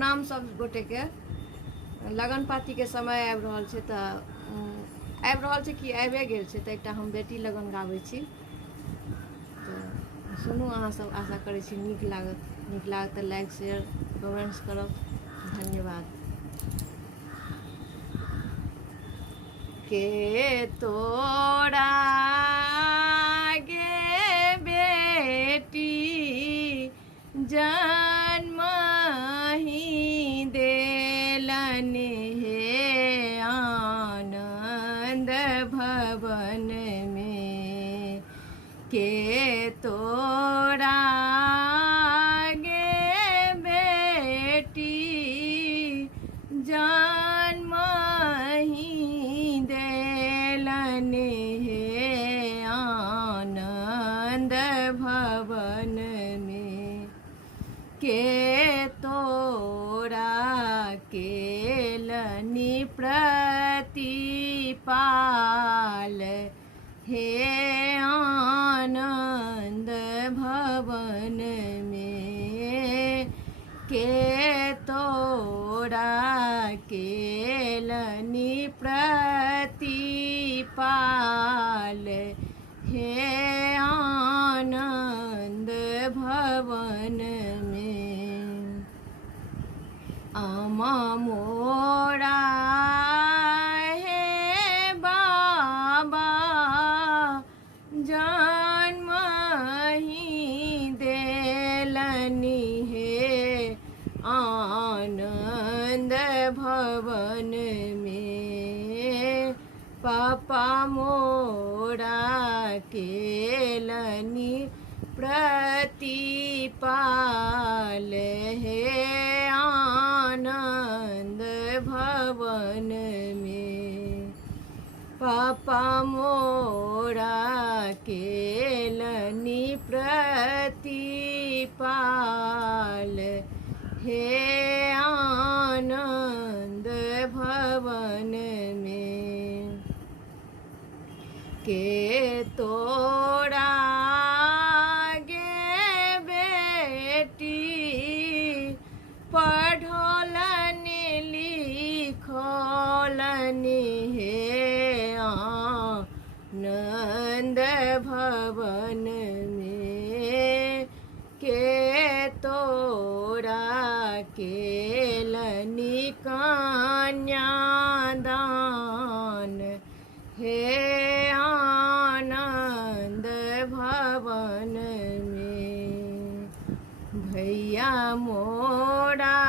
प्रणाम सब गोटे के। लगन पाती के समय आबि रहल छै तऽ आबि रहल छै कि आबे गेल छै तऽ एकटा हम बेटी लगन गाबै छी तऽ सुनू अहाँ सब, आशा करै छी नीक लागत तऽ लाइक शेयर कमेंट्स करब। धन्यवाद। के तोरा गे बेटी जन्म ही देलन हे आनंद भवन में। के तोरा गे बेटी जन्म ही देलन हे आनंद भवन में। के तोरा केलनि प्रतिपाल हे आनंद भवन में। के तोरा केलनि प्रतिपाल हे आनंद भवन में। आमा मोरा हे बाबा जन्म ही देलनि हे आनंद भवन में। पापा मोरा केलनि प्रतिपाल हे आनंद भवन में। पापा मोरा केलनि प्रतिपाल हे आनंद भवन में। के तोरा गे बेटी पढ़ौलनि लिखौलनि हे आनंद भवन में। के तोरा केलनि कन्यादान हे आनंद भवन में। भैया मोरा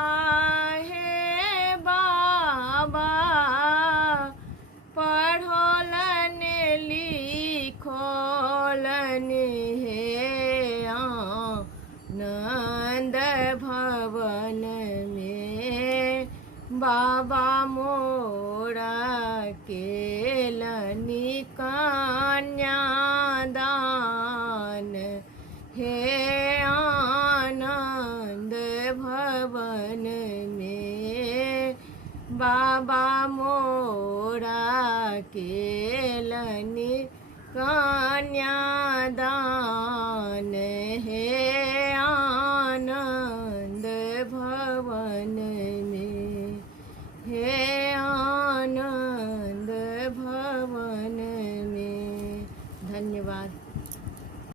आहे बाबा पढ़ौलनि लिखौलनि हे आनंद भवन में। बाबा मोरा केलनि कन्यादान हे आनंद भवन में। बाबा मोरा केलनि कन्यादान